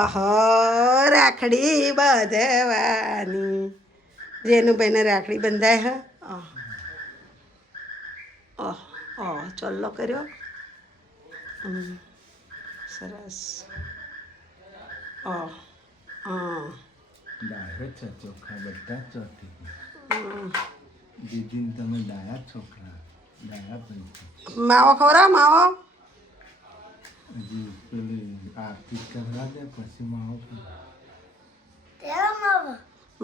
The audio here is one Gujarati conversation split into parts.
અહો રાખડી બાંધવાની જેનુભાઈને રાખડી બંધાય હે ચોલ્લો કર્યો સરસ ડાયો છે ચોખા બધા જ ચોથી દીદીને તમે ડાયા છોકરા ડાયા પૈસા માવો ખવડાવ માવો હજી પેલી આરતી કરવા દે પછી માવો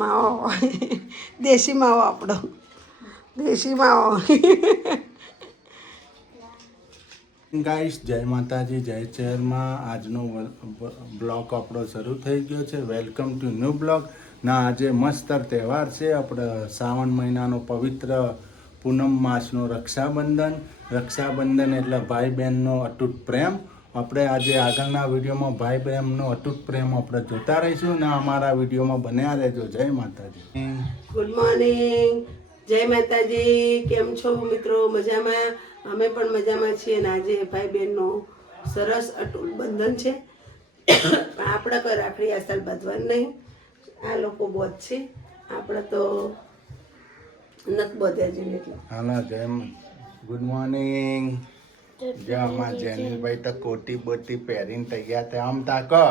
માવો દેશી માવો આપણો દેશી માવો ગાઈસ જય માતાજી જય શહેરમાં આજનો બ્લોગ આપણો શરૂ થઈ ગયો છે. વેલકમ ટુ ન્યૂ બ્લોગ ના આજે મસ્ત તહેવાર છે આપણે શ્રાવણ મહિનાનો પવિત્ર પૂનમ માસનો રક્ષાબંધન એટલે ભાઈ બહેનનો અતૂટ પ્રેમ. આપણે આજે આગળના વિડીયોમાં ભાઈ બહેનનો અતૂટ પ્રેમ આપણે જોતા રહીશું ને અમારા વિડીયોમાં બન્યા રહેજો. જય માતાજી. ગુડ મોર્નિંગ જય માતાજી. કેમ છો મિત્રો? મજામાં? અમે પણ મજામાં છીએ અને આજે ભાઈ બહેનનો સરસ અટૂટ બંધન છે. પણ આપણે કોઈ રાખડી આસાલ બાંધવાની નહીં. આ લોકો બોધ છે, આપણે તો નથી બોધ્યા જેવી એટલે. હાલો જય ગુડ મોર્નિંગ. જો અમારા જેનીલભાઈ તો કોટી બોટી પહેરીને તૈયાર થયા. આમ તાકો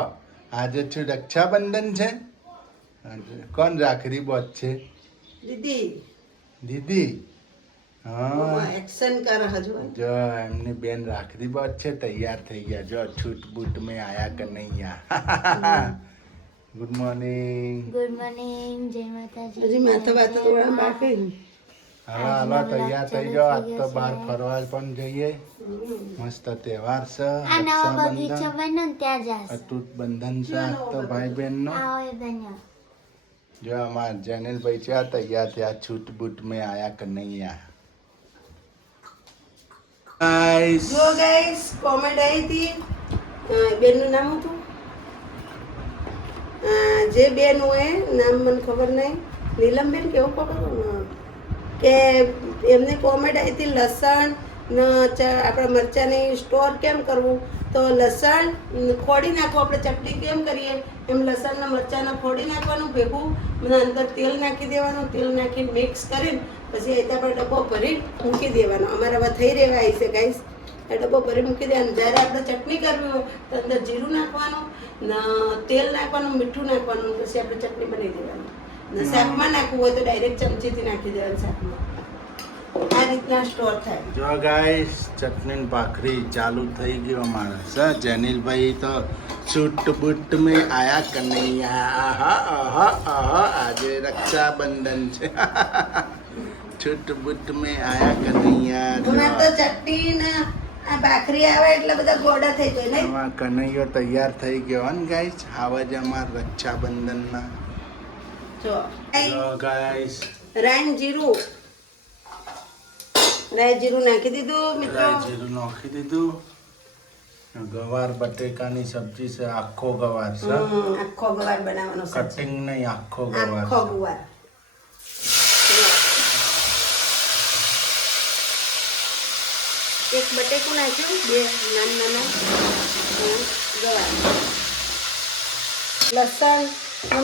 આજે શું રક્ષાબંધન છે? કોણ રાખડી બોધ છે? દીદી દીદી. હા એક્શન કર હજુ. જો એમની બેન રાખડી બોધ છે, તૈયાર થઈ ગયા. જો છૂટ બૂટ મેં આયા Kanhaiya. Good morning. Good morning. જય માતાજી. હજી માથા બાથા થોડા બાકી. હાલો હાલો તૈયાર થઈ જાઓ. આજ તો બહાર ફરવા પણ જઈએ. મસ્ત તહેવાર છે. આ નવો બગીચો રક્ષાબંધન બન્યો ને ત્યાં જાસ. અતૂટ બંધન છે આજ તો ભાઈ બહેન નો. આવો એ બન્યો. જો અમારા જેનિલભાઈ છે તૈયાર થયા. છૂટ બૂટ મેં આયા કનૈયા. ગાઈસ જો ગાઈસ કોમેન્ટ આવી હતી બેનનું નામ હતું જે બેન હોય નામ મને ખબર નહીં, નીલમબેન કેવું ખબર કે એમને કોમેન્ટ આવી હતી લસણ આપણા મરચાંની સ્ટોર કેમ કરવું, તો લસણ ખોડી નાખવું. આપણે ચટણી કેમ કરીએ એમ લસણના મરચાંને ખોડી નાખવાનું, ભેગું અંદર તેલ નાખી દેવાનું. તેલ નાખીને મિક્સ કરીને પછી એ આપણે ડબ્બો ભરી મૂકી દેવાનો. અમારા હવે થઈ રહેવા આવી છે ગાઈસ. એ ડબ્બો ભરી મૂકી દેવાનો. જ્યારે આપણે ચટણી કરવી હોય તો અંદર જીરું નાખવાનું, તેલ નાખવાનું, મીઠું નાખવાનું, પછી આપણે ચટણી બનાવી દેવાનું. ને શાકમાં નાખવું હોય તો ડાયરેક્ટ ચમચીથી નાખી દેવાનું શાકમાં. આ રીતના સ્ટોર થાય. જો ગાઈસ ચટણી ને ભાખરી ચાલુ થઈ ગયો અમારે. સર જેનિલભાઈ તો છૂટ બૂટ મેં આયા કનૈયા. આહા આહા આહા આજે રક્ષાબંધન છે. છૂટ બૂટ મેં આયા કનૈયા. હમણાં તો ચટણી ને આ ભાખરી આવે એટલે બધા ગોડા થઈ જાય ને. આમાં કનૈયો તૈયાર થઈ ગયો ને ગાઈસ. આવા જ અમારા રક્ષાબંધનના. જો ગાઈસ રાઈ જીરું નાખી દીધું મિત્રો. જીરું નાખી દીધું. ગવાર બટેકાની સબ્જી છે. આખો ગવાર છે, આખો ગવાર બનાવવાનો છે. કટિંગ નહીં, આખો ગવાર. આખો ગવાર. એક બટેકું નાખ્યું, બે નાના ગવાર, લસણ,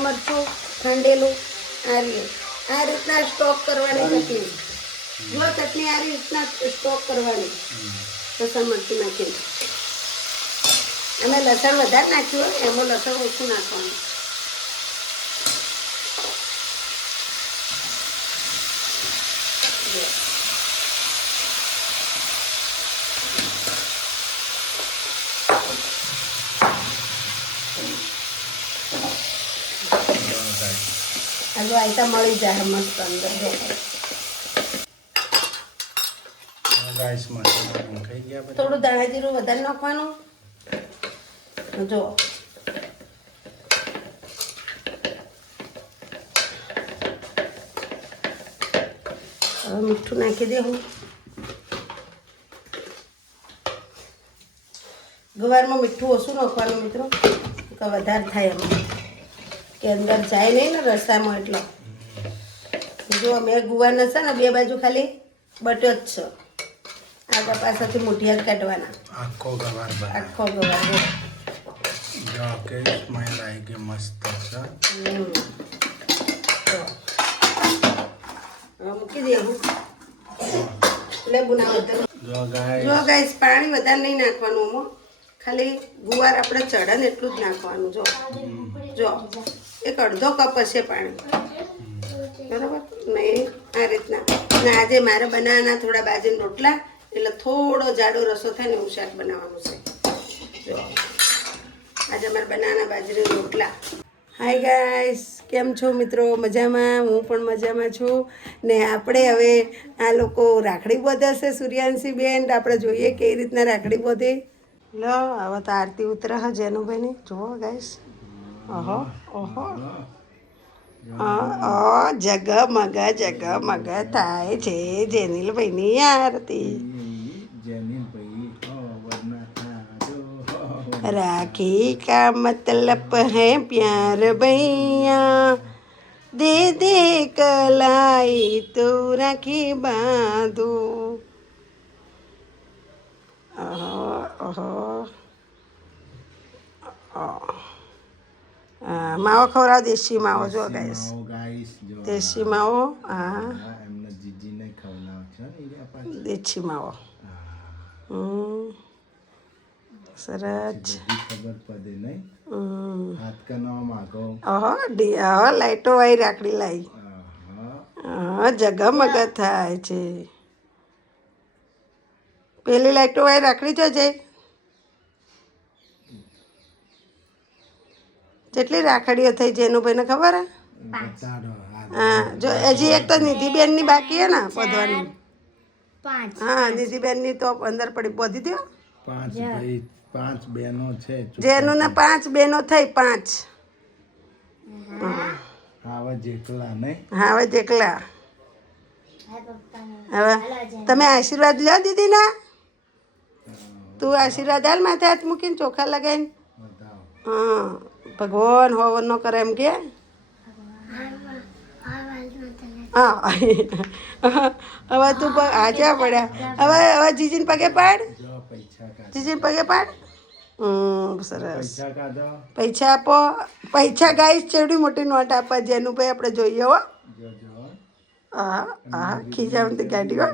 મરચું, ખંડેલું. આ રીતના સ્ટોક કરવાની ચટણી. જો ચટણી આ રીતના સ્ટોક કરવાની. લસણ મરચું નાખીને અમે લસણ વધારે નાખ્યું હોય એમાં લસણ ઓછું નાખવાનું. હજુ આઈટા મળી જાય મસ્ત અંદર. ગાઈસ મસાલા ખાઈ ગયા બધા. થોડું ધાણા જીરું વધારે નાખવાનું. જો હવે મીઠું નાખી દેવું. ગવારમાં મીઠું ઓછું નાખવાનું મિત્રો, કે વધારે થાય એમાં કે અંદર જાય નહીં ને રસામાં. એટલે જો મેં ગુવારના છે ને બે બાજુ ખાલી બટ્યો જ છે. આગળ પાછળથી મુઠિયા જ કાઢવાના. આખો ગવાર. આખો ગવાર. ઓકે સ્માઈલ આવી ગઈ મસ્ત છે હવે મૂકી દઈએ હું લેબુ ના વધારે જો ગાઈસ જો ગાઈસ પાણી વધારે નહીં નાખવાનું આમાં ખાલી ગુવાર આપણે ચડે ને એટલું જ નાખવાનું જો એક અડધો કપ હશે પાણી બરાબર નહીં આ રીતના ને આજે મારે બનાવવાના થોડા બાજરીના રોટલા એટલે થોડો જાડો રસો થાય ને એવું શાક બનાવવાનું છે જો આજે મારે બનાવવાના બાજરીના રોટલા હાય ગાઈસ કેમ છો મિત્રો મજામાં હું પણ મજામાં છું ને આપણે હવે આ લોકો રાખડી બાંધશે સૂર્યાંશી બેન આપણે જોઈએ કેવી રીતના રાખડી બાંધે લો હવે તો આરતી ઉતરે હ જેનુભાઈની જુઓ ગાઈસ ઓહો ઓહો જગમગ થાય છે જેનિલભાઈની આરતી राखी का मतलब है प्यार भैया दे दे कलाई तो राखी बांधू माવો ખવડાવ દેશી માવો જો ગાઈસ દેશી માવો હા એમને જીજીને ખવડાવ છે દેશી માવો સરસ ખબર પડે નહીં હાથ કનવા માંગો લાઈટો વાળી રાખડી લાવી જગમગ થાય છે પેલી લાઈટો વાળી રાખડી જોજે જેટલી રાખડીઓ થઈ જેનુભાઈને ખબર હે હા જો હજી એક તો નિધિબેનની બાકી હે ને બધવાની હા નિધિબેનની તો અંદર પડી બોધી દો પાંચ બહેનો છે જેનું ને 5 બહેનો થઈ 5 આવા જેટલા નહીં હવે જેટલા હવે તમે આશીર્વાદ લો દીદી ના તું આશીર્વાદ હાલ માથે હાથ મૂકીને ચોખા લગાવીને હા ભગવાન હોવન નો કરે એમ કે હા હવે તું આજે પડ્યા હવે જીજીને પગે પાડ જીજીને પગે પાડ સરસ પૈસા આપો પૈસા ગાઈસ ચેવડી મોટી નોટ આપવા જેનું ભાઈ આપણે જોઈએ હો હા હા ખીજાવતી ગાડી હો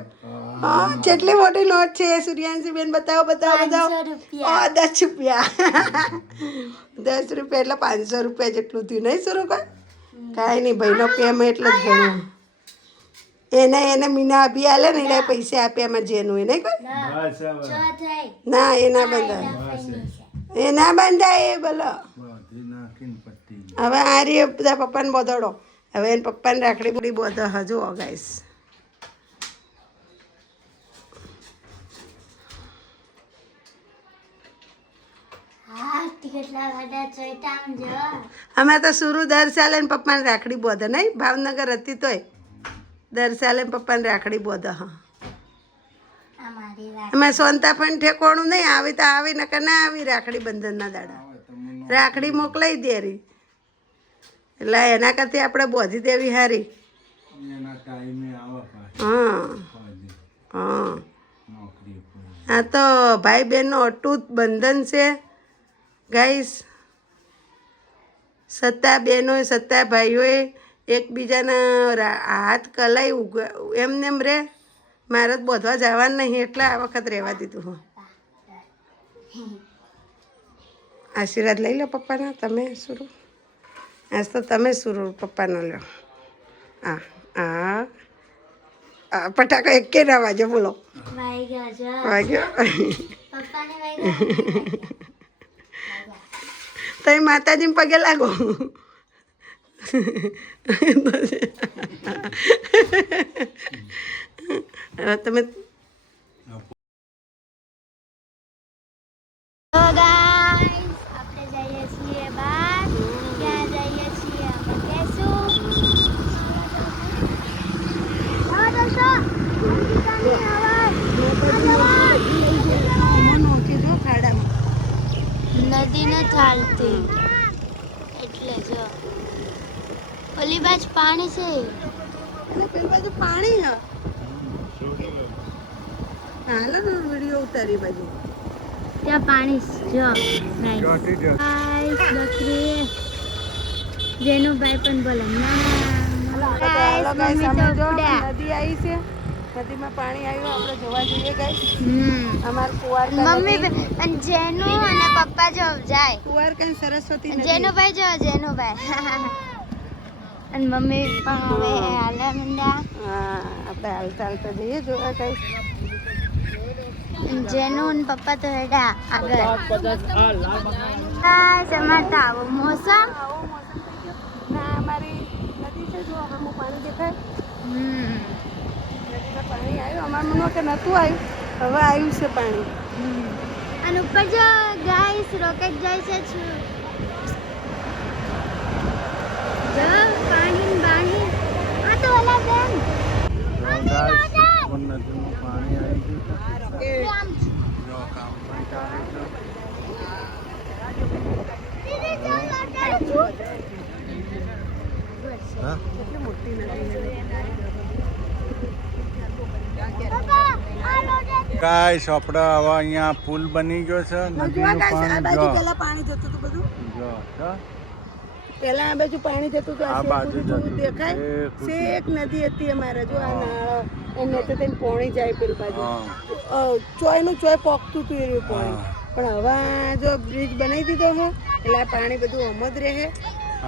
હા કેટલી મોટી નોટ છે સૂર્યાંશી બેન બતાવો બતાવો બતાવો 10 રૂપિયા 10 રૂપિયા એટલે 500 રૂપિયા જેટલું થયું નહીં શરૂ કર કાંઈ નહીં ભાઈનો પ્રેમ એટલે જ ઘણું એને મીના અભી આલે ને એટલે પૈસા આપ્યા એમાં જેનું એને કોઈ ના એ ના બંધાય એ ના બંધાય એ બોલો હવે આ રે બધા પપ્પાને બોધડો હવે એને પપ્પાને રાખડી બધી બોધ હજુ ગાઈસ અમે તો સુરુ દર સાલે ને પપ્પાને રાખડી બોધે નહીં ભાવનગર હતી તોય દર સાલે પપ્પાને રાખડી બોધે હા અમે સોનતા પણ ઠેકોણું નહીં આવી તો આવી નકર ના આવી રાખડી બંધનના દાડા રાખડી મોકલાઈ દે રી એટલે એના કરતી આપણે બોધી દેવી હારી હા હા આ તો ભાઈ બહેનનો અટૂટ બંધન છે ગાઈસ સત્તા બહેનોએ સત્તા ભાઈઓએ એકબીજાના હાથ કલાઈ એમને એમ રે મારે જ બોધવા જવાનું નહીં એટલે આ વખત રહેવા દીધું હું આશીર્વાદ લઈ લો પપ્પાના તમે સુરુ આજ તો તમે સુરુ પપ્પાનો લો હા હા પટાકો એકે ના વાજો બોલો વાગ્યો તમે માતાજીને પગે લાગો તમે આપણે જઈએ છીએ બહાર ત્યાં જઈએ છીએ અમે કહેશું નદી ન ચાલતી એટલે જો ઓલી બાજુ પાણી છે પેલી બાજુ પાણી હ હાલો વિડીયો ઉતારી બાજુ ત્યાં પાણી જો ગાઈસ બકરી જેનુભાઈ પણ બોલે ના હાલો ગાઈસ, મમ્મી અમે તો જો ઉપડ્યા. નદી આવી છે, નદીમાં પાણી આવ્યું, આપણે જોવા જઈએ ગાઈસ. હમ અમાર કુવારકા મમ્મી નદી, અને જેનુ અને પપ્પા જો જાય કુવારકા ને સરસ્વતી નદી. જેનુભાઈ જો જેનુભાઈ અને મમ્મી પણ હવે હાલે મંડ્યા હા, આપણે હાલતા હાલતા જઈએ જોવા ગાઈસ. જેનુ અને પપ્પા તો હેડા આગળ ગાઈસ અમાર તો આવો મોસમ આવો મોસમ થઈ ગયો. ના અમારી નદી છે, જો આમાં પાણી દેખાય, નદીમાં પાણી આવ્યું. અમારા મનમાં કે નહોતું આવ્યું, હવે આવ્યું છે પાણી. અને ઉપર જો ગાઈસ રોકેટ જાય છે જો પાણી બાણી આ તો ઓલા બેન નદીમાં પાણી આવી ગયું છે. જો કામ પણ ચાલે છે. હા? કેટલી મોટી નદી ગાઈસ આપણે હવે અહીંયા પુલ બની ગયો છે. જોવા નદીનું ગાઈસ, આ પાણી બાજુ જો પેલા પાણી જતું હતું બધું. જો જો. પેલા આ બાજુ પાણી જતું હતું, આ આ બાજુ બાજુ જતું હતું. દેખાય શેક નદી હતી અમારે. જો આ નાળો એને તો તેને પોણી જાય પેલી બાજુ. ચોયનું ચોય પોકતું હતું એ પાણી. પણ હવે આ જો બ્રિજ બનાવી દીધો છે એટલે આ પાણી બધું આમ જ રહે.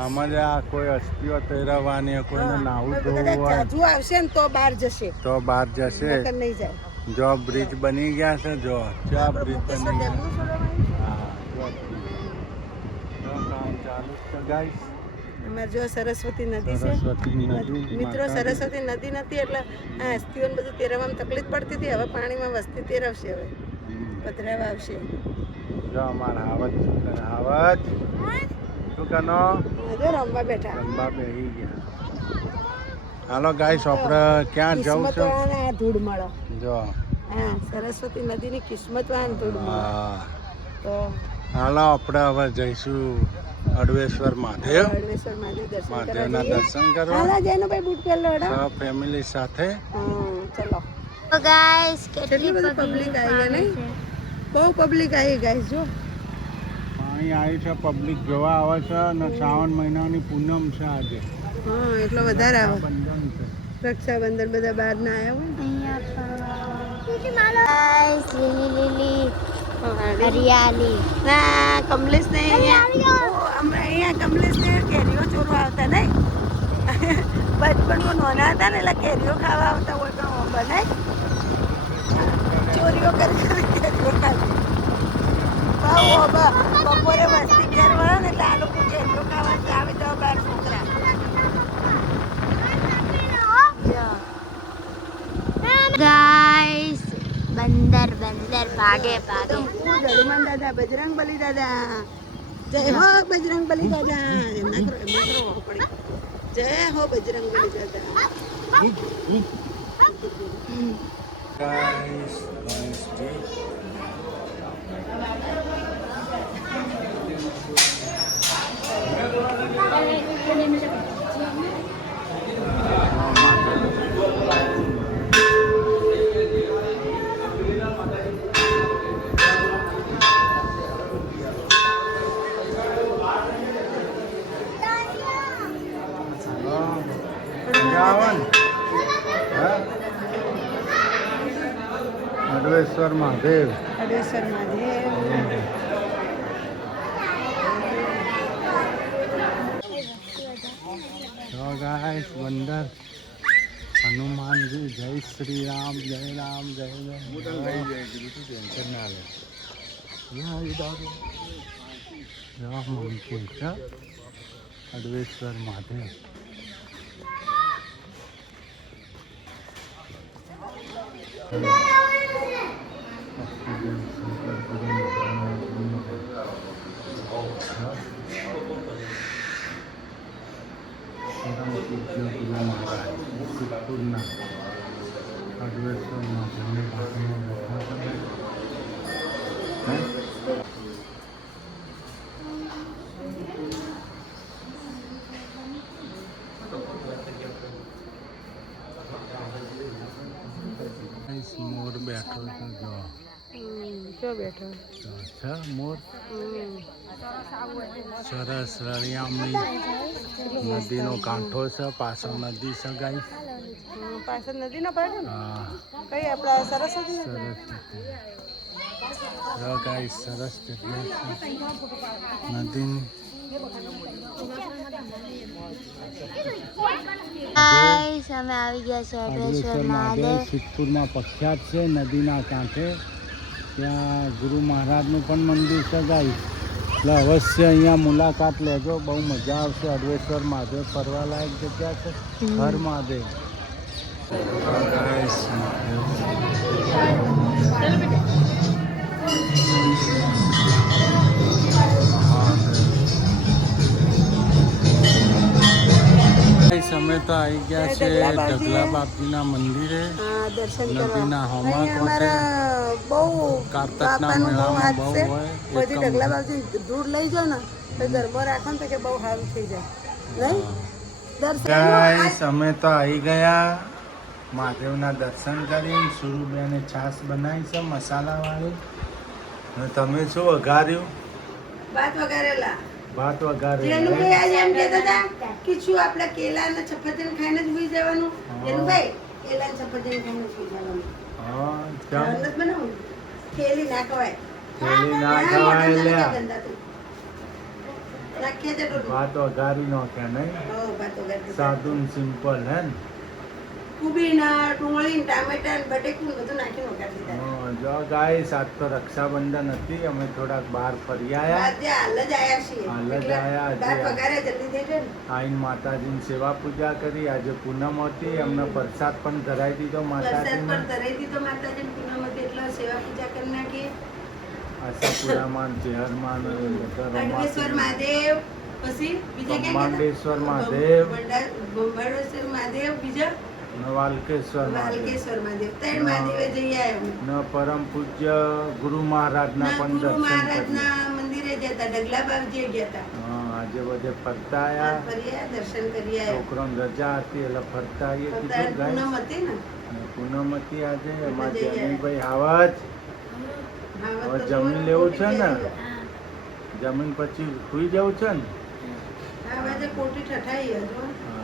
આમાં જ આ કોઈ અસ્થિઓ તૈરવાની, કોઈને નાવું હવે ધોવું કદાચ હોય જાજુ આવશે ને તો બહાર જશે, તો બહાર જશે. નકર નહીં જાય. જો બ્રિજ બની ગયા છે, જો ચા બ્રિજ મુકેશ્વર બની ડેમનું ગયા. છોડવામાં હા, જો કામ ચાલુ છે ગાઈસ. અમારે જો સરસ્વતી નદી છે. સરસ્વતી નદી મિત્રો, સરસ્વતી નદી નથી એટલે આ હસ્તીઓને બધું તેરવામાં તકલીફ પડતી હતી. હવે પાણીમાં વસ્તી તેરવશે, હવે પધરાવા આવશે. જો અમારા હાવજ શું કરે? હાવજ શું કનો જો રમવા બેઠા. રંબા બેહી ગયા. હાલો ગાઈસ, આપણે ક્યાં જવું છે? કિસ્મતવાળાને આ ધૂળ મળે. જો હા, સરસ્વતી નદીની કિસ્મતવાળાને ધૂળ મળે. હા, તો હાલો આપણે હવે જઈશું અડવેશ્વર મહાદેવ. હળવેશ્વર મહાદેવ દર્શન કરવા મહાદેવના જઈએ. દર્શન કરવા હાલા જઈને ભાઈ બૂટ પહેરલો હેડો. ફેમિલી સાથે. ચલો. તો ગાઈસ કેટલી બધી પબ્લિક આવી છે નહીં? બહુ પબ્લિક આવી ગાઈસ. જો પાણી આવ્યું છે, પબ્લિક જોવા આવે છે અને શ્રાવણ મહિનાની પૂનમ છે આજે. હા, એટલો વધારે આવે. બંધન છે. રક્ષાબંધન બધા બહાર ના આવ્યા હોય. ગાઈસ લીલી લીલી હરિયાળી ના, કમલેશ ને અહીંયા કમલેશ ને કેરીઓ ચોરવા આવતા નહીં. બચપણમાં નાના હતા ને એટલે કેરીઓ ખાવા આવતા હોય તો બનાય ચોરીઓ કરી કેરીઓ ખાતી. બપોરે વસ્તી ઘેર વળે ને એટલે આ લોકો કેરીઓ ખાવા આવે તો બાર છોકરા. ગાઈસ બંદર બંદર ભાગે ભાગે હનુમાન દાદા, બજરંગ બલી દાદા, જય હો બજરંગ બલી દાદા. એમના કરો પડી. જય હો બજરંગ બલી દાદા. ગાઈસ, અડવેશ્વર મહાદેવ. હળવેશ્વર મહાદેવ. તો ગાઈસ, બંદર હનુમાનજી, જય શ્રી રામ, જય રામ, જય ટેન્શન ના લે. મંદિર છે અડવેશ્વર મહાદેવ. અડવેશ્વર મહાદેવની બાજુમાં બેઠા છે. મોર બેઠો છે જો. જો બેઠો અચ્છા મોર હમ. સરસ રળિયામણી નદીનો કાંઠો છે, પાછળ નદી છે ગાઈસ. પાછળ નદી ના પાડે ને હા કઈ આપડા સરસ્વતી નદી? સરસ ગાઈસ સરસ જગ્યા છે નદી. ગાઈસ અમે આવી ગયા છે અડવેશ્વર મહાદેવ. સિદ્ધપુરમાં પ્રખ્યાત છે નદીના કાંઠે. ત્યાં ગુરુ મહારાજનું પણ મંદિર છે ગાઈસ. એટલે અવશ્ય અહીંયા મુલાકાત લેજો, બહુ મજા આવશે. અડવેશ્વર મહાદેવ ફરવાલાયક જગ્યા છે. હર મહાદેવ. અમે તો આવી ગયા છે ઢગલા બાપજીના મંદિરે. હા, દર્શન નદીના કરવા હોમા અહીંયા કોઠે. અમારા બહુ કારતકના બાપાનું બહુ મેળામાં હાથ બહુ છે. હોય. બધી એકમ ઢગલા બાપજી દૂર લઈ જાઓ ને તો ગરબો રાખો ને તો કે બહુ સારું થઈ જાય નહીં દર્શન ગાઈસ અમે તો આવી ગયા મહાદેવના દર્શન કરીને. સુરુબેને છાશ બનાવી છે મસાલાવાળી. અને તમે શું વઘાર્યું? ભાત વઘારેલા ભાત જેનું વઘાર્યું. ભાઈ આજે એમ કહેતા હતા કે શું આપણે કેલા ને સફરજન ખાઈને જ સુઈ જવાનું? જેનું ભાઈ કેલા ને સફરજન ખાઈને સુઈ જવાનું. હા ભાત નથી બનાવવું. કેલી ના ખવાય. કેરી ના ના, ખવાય મોઢા લ્યા. નાખ્યા ગંદા તું. નાખ્યા છે ટોટું. ભાત વઘારી નાખ્યા નહીં? હો, ભાત વઘારી. સાદું સિમ્પલ હે ને? કુબીના, ડુંગળી, ટામેટા ને બટેકું ને બધું નાખીને વઘારી દીધા. હા, જો ગાઈસ આજ તો રક્ષાબંધન હતી, અમે થોડાક બહાર ફરી આયા. આજે હાલ જ આયા છીએ. હાલ જ એટલે આયા, ભાત હજી વઘાર્યા જલ્દી થઈ જાય ને. આઈન માતાજીની સેવા પૂજા કરી. આજે પૂનમ હતી, એમને પ્રસાદ પણ ધરાવી દીધો વરસાદ માતાજીને. પર ધરાઈ દીધો માતાજીને પૂનમ હતી એટલે સેવા પૂજા કરી નાખી. આશાપુરામાં ચેહરમાં અડવેશ્વર મહાદેવ પછી બીજા ક્યાં બ્રહ્માંડેશ્વર મહાદેવ. ભંભાળેશ્વર મહાદેવ બીજા વાલકેશ્વર મહાદેવ વાલકેશ્વર મહાદેવ ત્રણ મહાદેવે જઈ આવ્યા ન પરમ પૂજ્ય ગુરુ મહારાજના પણ ગુરુ દર્શન કરી. મહારાજના મંદિરે ગયા હતા ઢગલા બાપજીએ ગયા હતા હા, આજે બધે ફરતા આયા. ફર્યા દર્શન કરી આવ્યા છોકરાને રજા હતી એટલે ફરતા આવીએ અત્યારે કીધું પૂનમ ગાઈસ. હતી ને અને પૂનમ હતી આજે. એમાં જઈ આવ્યા. જમીનભાઈ આવાજ હા, હવે તો જમી થોડું લેવું છે ને? કોટી જમીન પછી સુઈ જવું છે ને? હા, હવે તો કોટી ઠઠાઈ હજુ. હા,